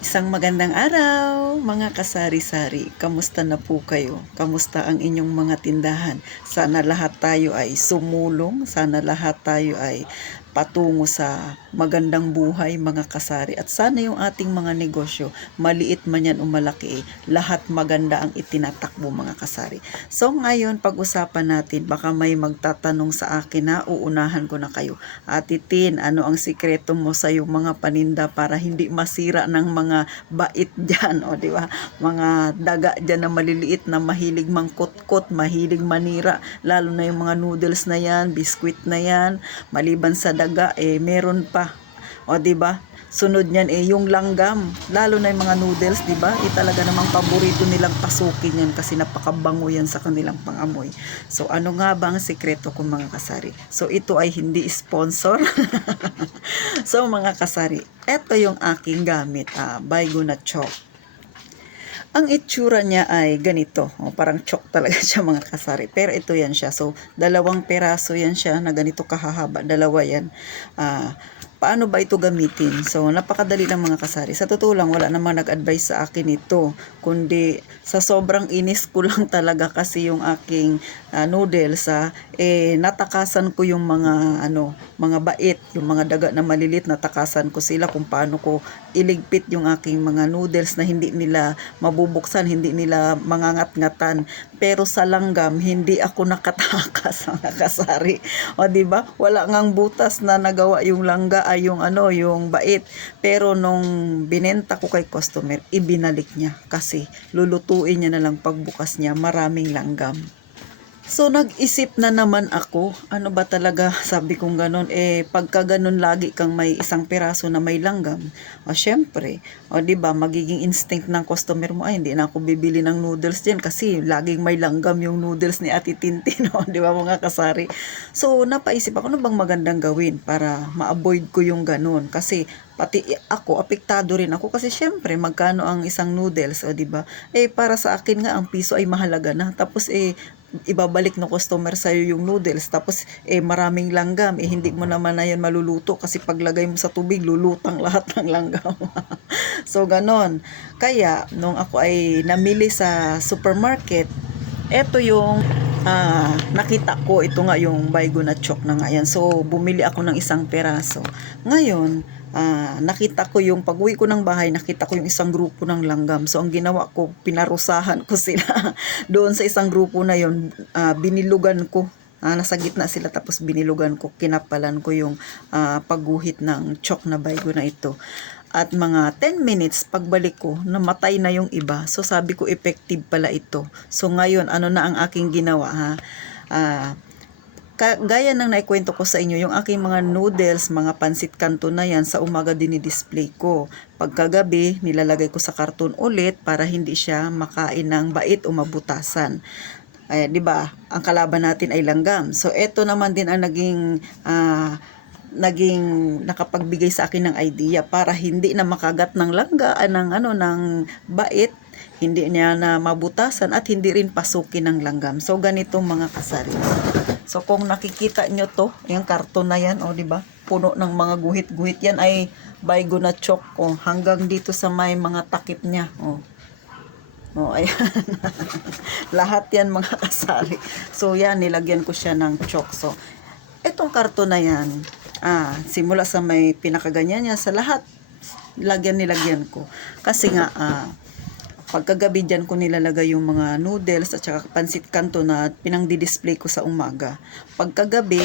Isang magandang araw, mga kasari-sari. Kamusta na po kayo? Kamusta ang inyong mga tindahan? Sana lahat tayo ay sumulong, sana lahat tayo ay patungo sa magandang buhay, mga kasari. At sana yung ating mga negosyo, maliit man yan o malaki, lahat maganda ang itinatakbo, mga kasari. So ngayon, pag-usapan natin, baka may magtatanong sa akin na uunahan ko na kayo. Ate Tin, ano ang sikreto mo sa iyong mga paninda para hindi masira ng mga bait dyan, o di ba? Mga daga dyan na maliliit na mahilig mangkot-kot, mahilig manira, lalo na yung mga noodles na yan, biskwit na yan, maliban sa daga, meron pa. O di ba? Sunod niyan yung langgam, lalo na yung mga noodles, 'di ba? Talaga namang paborito nilang pasukin 'yan kasi napakabango 'yan sa kanilang pangamoy. So ano nga ba ang sikreto ko, mga kasari? So ito ay hindi sponsor. So mga kasari, ito yung aking gamit, Baygon na chalk. Ang itsura niya ay ganito. Parang chalk talaga siya, mga kasari. Pero ito yan siya. So, 2 peraso yan siya na ganito kahahaba. Dalawa yan. Paano ba ito gamitin? So, napakadali lang, mga kasari. Sa totoo lang, wala namang nag-advise sa akin ito. Kundi, sa sobrang inis ko lang talaga kasi yung aking noodles, natakasan ko yung mga bait, yung mga daga na malilit, natakasan ko sila kung paano ko iligpit yung aking mga noodles na hindi nila mabubuksan, hindi nila mangangat-ngatan. Pero sa langgam, hindi ako nakatakas, mga kasari. O di ba? Wala ngang butas na nagawa yung langga, yung bait. Pero nung binenta ko kay customer, ibinalik niya kasi lulutuin niya na lang pagbukas niya, maraming langgam. So nag-isip na naman ako, ano ba talaga, sabi kong ganon, pagka ganon lagi kang may 1 peraso na may langgam, syempre, di ba, magiging instinct ng customer mo, ay hindi na ako bibili ng noodles diyan kasi laging may langgam yung noodles ni Ate Tintin, di ba, mga kasari. So napaisip ako, ano bang magandang gawin para ma-avoid ko yung ganon, kasi pati ako, apektado rin ako kasi syempre magkano ang isang noodles, di ba? Para sa akin nga ang piso ay mahalaga na. Tapos ibabalik ng customer sa iyo yung noodles, tapos maraming langgam, hindi mo naman na yan maluluto kasi paglagay mo sa tubig lulutang lahat ng langgam. So ganon. Kaya nung ako ay namili sa supermarket, eto yung nakita ko, ito nga yung Baygon na chalk na nga yan. So bumili ako ng 1 peraso. Ngayon, nakita ko yung pag-uwi ko ng bahay, nakita ko yung isang grupo ng langgam. So ang ginawa ko, pinarusahan ko sila doon sa isang grupo na yon. Binilugan ko, nasa gitna sila, tapos binilugan ko, kinapalan ko yung pagguhit ng chalk na Baygon na ito. At mga 10 minutes, pagbalik ko, namatay na yung iba. So sabi ko, effective pala ito. So ngayon, ano na ang aking ginawa, ha? Gaya ng naikwento ko sa inyo, yung aking mga noodles, mga pansit kanto na yan, sa umaga dinidisplay ko. Pagkagabi, nilalagay ko sa karton ulit para hindi siya makain ng bait o mabutasan. Ay, 'di ba? Ang kalaban natin ay langgam. So eto naman din ang naging nakapagbigay sa akin ng idea para hindi na makagat ng langga, ng bait, hindi niya na mabutasan at hindi rin pasukin ng langgam. So ganito, mga kasari. So kung nakikita nyo to, yung karton na yan, di ba? Puno ng mga guhit-guhit yan, ay Baygon na chalk, hanggang dito sa may mga takip niya, ayan. Lahat yan, mga kasari. So yan, nilagyan ko siya ng chalk. So etong karton na yan, simula sa may pinakaganyan niya, sa lahat nilagyan ko kasi nga pagkagabi dyan ko nilalagay yung mga noodles at saka pansit kanto na pinang-display ko sa umaga. Pagkagabi,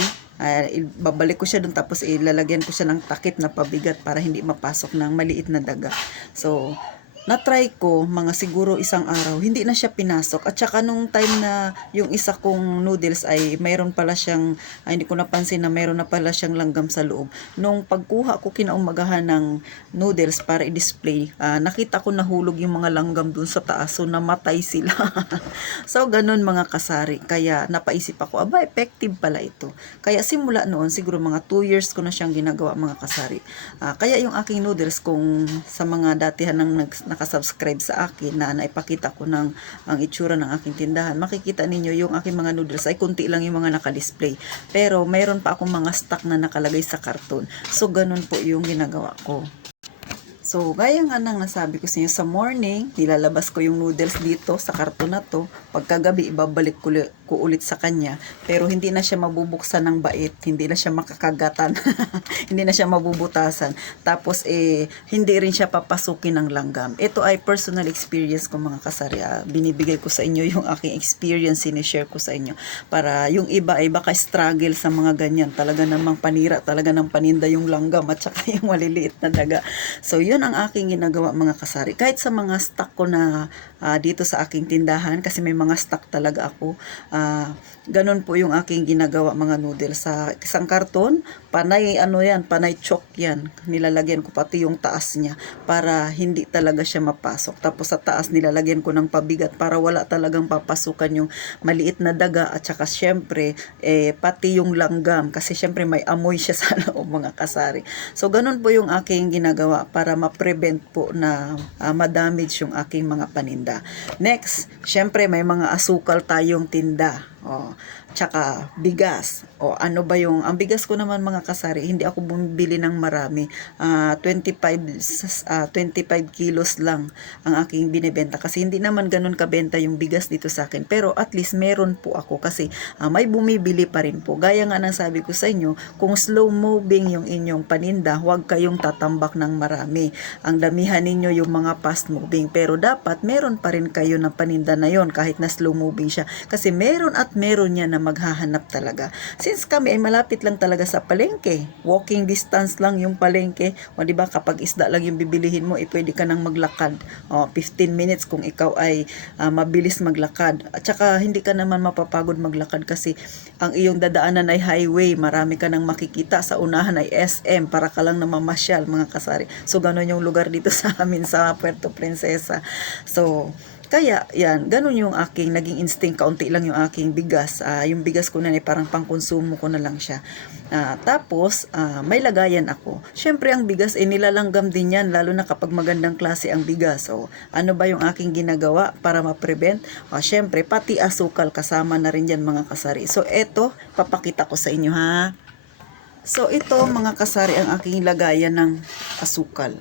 babalik ko siya dun, tapos ilalagyan ko siya ng takip na pabigat para hindi mapasok ng maliit na daga. So na-try ko mga siguro 1 araw, hindi na siya pinasok. At saka nung time na yung isa kong noodles ay mayroon pala siyang, hindi ko napansin na mayroon na pala siyang langgam sa loob. Nung pagkuha ko kinaumagahan ng noodles para i-display, nakita ko nahulog yung mga langgam dun sa taas. So namatay sila. So ganun, mga kasari. Kaya napaisip ako, effective pala ito. Kaya simula noon, siguro mga 2 years ko na siyang ginagawa, mga kasari. Kaya yung aking noodles, kung sa mga datihan ng nakasubscribe sa akin na naipakita ko ng ang itsura ng aking tindahan, makikita ninyo yung aking mga noodles ay kunti lang yung mga nakadisplay. Pero mayroon pa akong mga stock na nakalagay sa karton. So ganun po yung ginagawa ko. So, gaya nga nang nasabi ko sa inyo, sa morning, nilalabas ko yung noodles dito sa karton na to. Pagkagabi, ibabalik ko ulit sa kanya. Pero hindi na siya mabubuksan ng bait, hindi na siya makakagatan, hindi na siya mabubutasan. Tapos, hindi rin siya papasukin ng langgam. Ito ay personal experience ko mga kasari. Binibigay ko sa inyo yung aking experience, sinishare ko sa inyo. Para yung iba ay baka struggle sa mga ganyan. Talaga namang panira, talaga nang paninda yung langgam at saka yung maliliit na daga. So, yun ang aking ginagawa mga kasari. Kahit sa mga stock ko na dito sa aking tindahan, kasi may mga stock talaga ako, ganun po yung aking ginagawa mga noodles. Sa isang karton, panay panay chok yan. Nilalagyan ko pati yung taas niya para hindi talaga siya mapasok. Tapos sa taas nilalagyan ko ng pabigat para wala talagang papasukan yung maliit na daga at saka syempre pati yung langgam kasi syempre may amoy siya sa loob mga kasari. So ganun po yung aking ginagawa para ma-prevent po na ma-damage yung aking mga paninda. Next, syempre may mga asukal tayong tinda. Tsaka bigas. Ano ba yung, ang bigas ko naman mga kasari, hindi ako bumibili ng marami. 25 kilos lang ang aking binibenta kasi hindi naman ganun kabenta yung bigas dito sa akin. Pero at least meron po ako kasi may bumibili pa rin po. Gaya nga ng sabi ko sa inyo, kung slow moving yung inyong paninda, huwag kayong tatambak ng marami. Ang damihan ninyo yung mga fast moving. Pero dapat meron pa rin kayo ng paninda na yon kahit na slow moving siya. Kasi meron at meron niya na maghahanap talaga. Since kami ay malapit lang talaga sa palengke, walking distance lang yung palengke, o di ba kapag isda lang yung bibilihin mo, pwede ka nang maglakad. 15 minutes kung ikaw ay mabilis maglakad. At saka hindi ka naman mapapagod maglakad kasi ang iyong dadaanan ay highway, marami ka nang makikita, sa unahan ay SM, para ka lang namamasyal mga kasari. So ganun yung lugar dito sa amin sa Puerto Princesa. So kaya, yan, ganun yung aking naging instinct, kaunti lang yung aking bigas. Yung bigas ko na parang pangkonsumo ko na lang siya. Tapos, may lagayan ako. Syempre, ang bigas, nilalanggam din yan, lalo na kapag magandang klase ang bigas. So, ano ba yung aking ginagawa para ma-prevent? Syempre, pati asukal, kasama na rin yan mga kasari. So, eto, papakita ko sa inyo ha. So, ito mga kasari, ang aking lagayan ng asukal.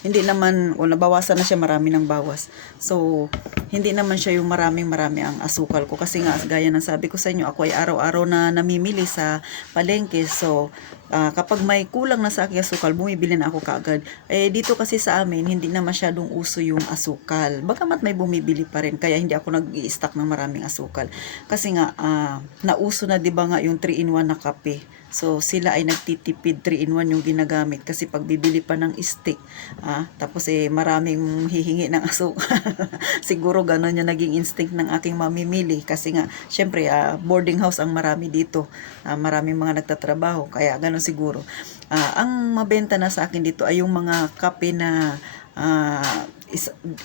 Hindi naman, nabawasan na siya, marami ng bawas. So, hindi naman siya yung marami ang asukal ko. Kasi nga, gaya ng sabi ko sa inyo, ako ay araw-araw na namimili sa palengke. So, kapag may kulang na sa aking asukal, bumibili na ako kaagad. Dito kasi sa amin, hindi na masyadong uso yung asukal. Bagamat may bumibili pa rin, kaya hindi ako nag-i-stock ng maraming asukal. Kasi nga, nauso na 'di ba nga yung 3-in-1 na kape. So, sila ay nagtitipid, 3-in-1 yung ginagamit. Kasi pag bibili pa ng stick, tapos maraming hihingi ng asukal. Siguro ganun yung naging instinct ng aking mamimili. Kasi nga, syempre, boarding house ang marami dito. Maraming mga nagtatrabaho. Kaya ganun siguro. Ang mabenta na sa akin dito ay yung mga kape na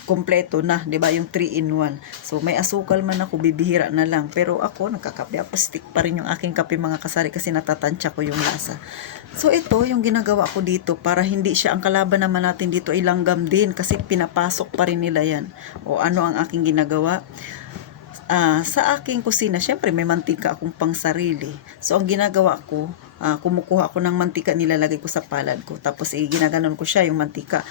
kompleto na, 'di ba, yung 3-in-1. So may asukal man ako, bibihira na lang, pero ako nagkakape ako, stick pa rin yung aking kape mga kasari kasi natatantya ko yung lasa. So ito yung ginagawa ko dito para hindi siya, ang kalaban naman natin dito ay langgam din kasi pinapasok pa rin nila yan. Ano ang aking ginagawa? Sa aking kusina, syempre may mantika akong pang sarili. So ang ginagawa ko, kumukuha ako ng mantika, nilalagay ko sa palad ko. Tapos ginaganon ko siya yung mantika.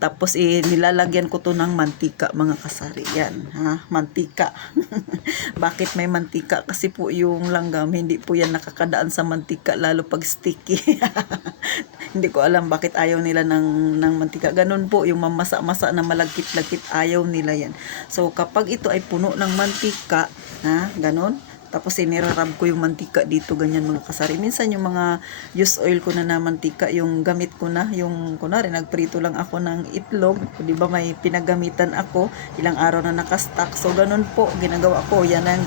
Tapos nilalagyan ko to ng mantika mga kasari. Yan, mantika. Bakit may mantika? Kasi po yung langgam, hindi po yan nakakadaan sa mantika, lalo pag sticky. Hindi ko alam bakit ayaw nila ng mantika. Ganun po, yung mamasa-masa na malagkit-lagkit, ayaw nila yan. So kapag ito ay puno ng mantika, ganun, tapos nirarab ko yung mantika dito, ganyan mga kasari. Minsan yung mga used oil ko na mantika, yung gamit ko na, yung kunwari nagprito lang ako ng itlog, di ba may pinagamitan ako, ilang araw na nakastock. So ganun po, ginagawa ko, yan ang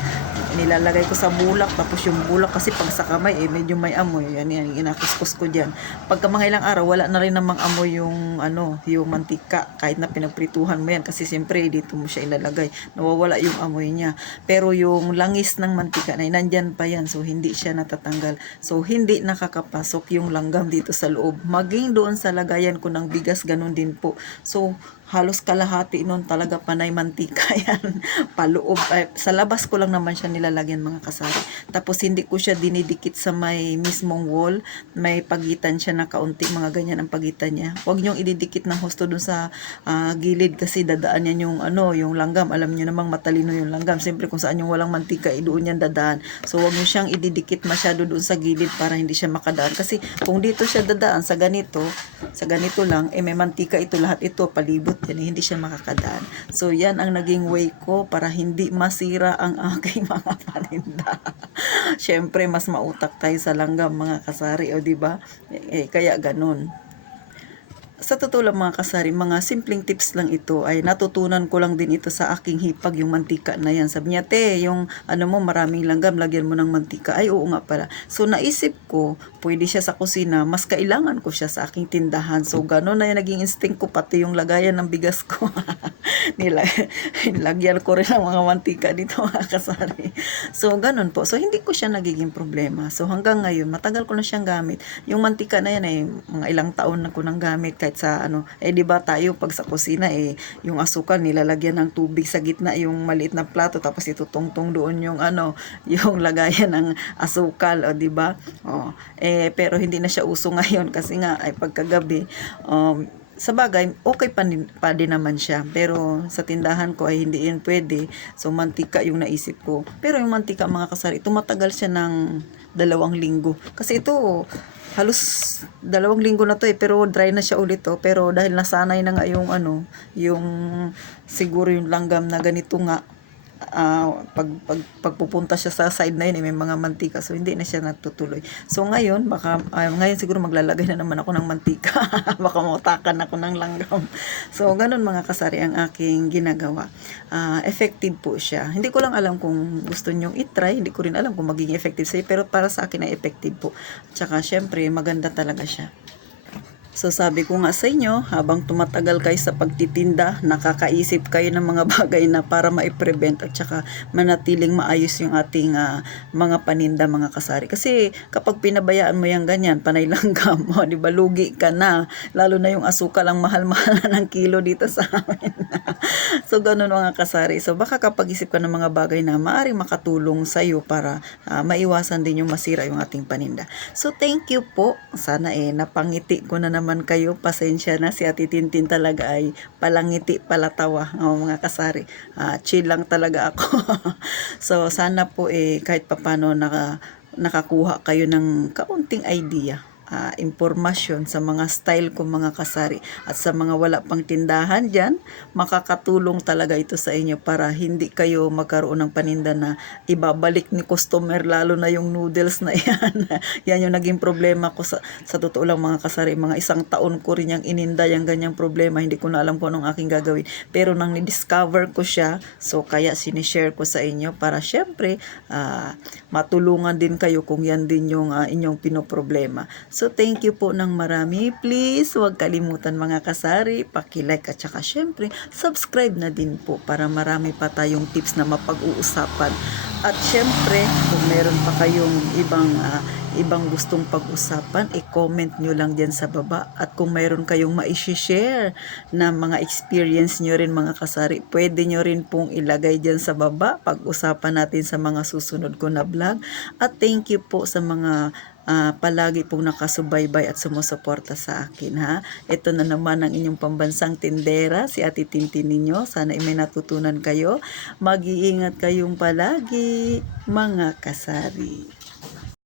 nilalagay ko sa bulak. Tapos yung bulak kasi pag sa kamay, medyo may amoy. Yan, inakuskus ko dyan. Pagka mga ilang araw, wala na rin namang amoy yung, yung mantika. Kahit na pinagprituhan mo yan, kasi siyempre dito mo siya ilalagay. Nawawala yung amoy niya. Pero yung langis ng mantika na nandyan pa yan, so hindi siya natatanggal. So hindi nakakapasok yung langgam dito sa loob. Maging doon sa lagayan ko ng bigas, ganun din po. So halos kalahati nun talaga panay mantika yan. Paloob. Sa labas ko lang naman siya nilalagyan mga kasari. Tapos hindi ko siya dinidikit sa may mismong wall, may pagitan siya na kaunti, mga ganyan ang pagitan niya. Huwag niyong ididikit ng husto dun sa gilid kasi dadaan yan yung yung langgam. Alam niyo namang matalino yung langgam. Siyempre kung saan yung walang mantika, doon yan dadaan. So huwag niyo siyang ididikit masyado doon sa gilid para hindi siya makadaan. Kasi kung dito siya dadaan sa ganito lang, may mantika ito, lahat ito palibot yan, hindi siya makakadaan. So yan ang naging way ko para hindi masira ang aking mga paninda. Syempre mas mautak tayo sa langgam mga kasari, o di ba? Kaya ganun. Sa totoo lang mga kasari, mga simpleng tips lang ito, ay natutunan ko lang din ito sa aking hipag, yung mantika na yan. Sabi niya, te, yung mo maraming langgam, lagyan mo ng mantika. Ay, oo nga pala. So naisip ko, pwede siya sa kusina, mas kailangan ko siya sa aking tindahan. So gano'n na yung naging instinct ko, pati yung lagayan ng bigas ko. Nilagyan ko rin ng mga mantika dito mga kasari. So ganun po. So hindi ko siya nagiging problema. So hanggang ngayon, matagal ko na siyang gamit. Yung mantika na yan ay mga ilang taon na ko nang gamit, kahit sa di ba tayo pag sa kusina yung asukal nilalagyan ng tubig sa gitna, yung maliit na plato, tapos itutungtong doon yung yung lagayan ng asukal, o di ba? Pero hindi na siya uso ngayon kasi nga ay pagkagabi, sa bagay, okay pa din naman siya. Pero sa tindahan ko ay hindi yun pwede. So, mantika yung naisip ko. Pero yung mantika mga kasari, tumatagal siya ng 2 linggo. Kasi ito, halos 2 linggo na to pero dry na siya ulit pero dahil nasanay na nga yung yung siguro yung langgam na ganito nga, pagpupunta siya sa side na yun, may mga mantika, so hindi na siya natutuloy. So ngayon baka ngayon siguro maglalagay na naman ako ng mantika. Baka mautakan ako ng langgam. So ganun mga kasari ang aking ginagawa. Effective po siya. Hindi ko lang alam kung gusto nyong i-try, hindi ko rin alam kung magiging effective sa'yo, pero para sa akin ay effective po. Tsaka syempre maganda talaga siya. So sabi ko nga sa inyo, habang tumatagal kayo sa pagtitinda, nakakaisip kayo ng mga bagay na para ma-prevent at saka manatiling maayos yung ating mga paninda mga kasari. Kasi kapag pinabayaan mo yung ganyan, panay langgam mo, di ba, lugi ka na. Lalo na yung asukal, ang mahal-mahal na ng kilo dito sa amin. So ganun mga kasari. So baka kapag isip ka ng mga bagay na maaaring makatulong sa'yo para maiwasan din yung masira yung ating paninda. So thank you po. Sana napangiti ko na naman kayo. Pasensya na, si Ate Tintin talaga ay palangiti, palatawa. Mga kasari. Chill lang talaga ako. So sana po kahit papano nakakuha kayo ng kaunting idea, impormasyon sa mga style ko mga kasari, at sa mga wala pang tindahan dyan, makakatulong talaga ito sa inyo para hindi kayo magkaroon ng paninda na ibabalik ni customer, lalo na yung noodles na yan. Yan yung naging problema ko sa totoo lang mga kasari. Mga 1 taon ko rin yung ininda yung ganyang problema, hindi ko na alam kung anong aking gagawin, pero nang ni-discover ko siya, so kaya sinishare ko sa inyo para syempre matulungan din kayo kung yan din yung inyong pinoproblema. So thank you po ng marami. Please, huwag kalimutan mga kasari, paki-like at saka syempre, subscribe na din po para marami pa tayong tips na mapag-uusapan. At syempre, kung meron pa kayong ibang gustong pag-usapan, i-comment nyo lang dyan sa baba. At kung meron kayong ma-share na mga experience nyo rin mga kasari, pwede nyo rin pong ilagay dyan sa baba. Pag-usapan natin sa mga susunod ko na vlog. At thank you po sa mga palagi pong nakasubaybay at sumusuporta sa akin ha. Ito na naman ang inyong pambansang tindera, si Ate Tintin ninyo. Sana may natutunan kayo. Mag-iingat kayong palagi mga kasari.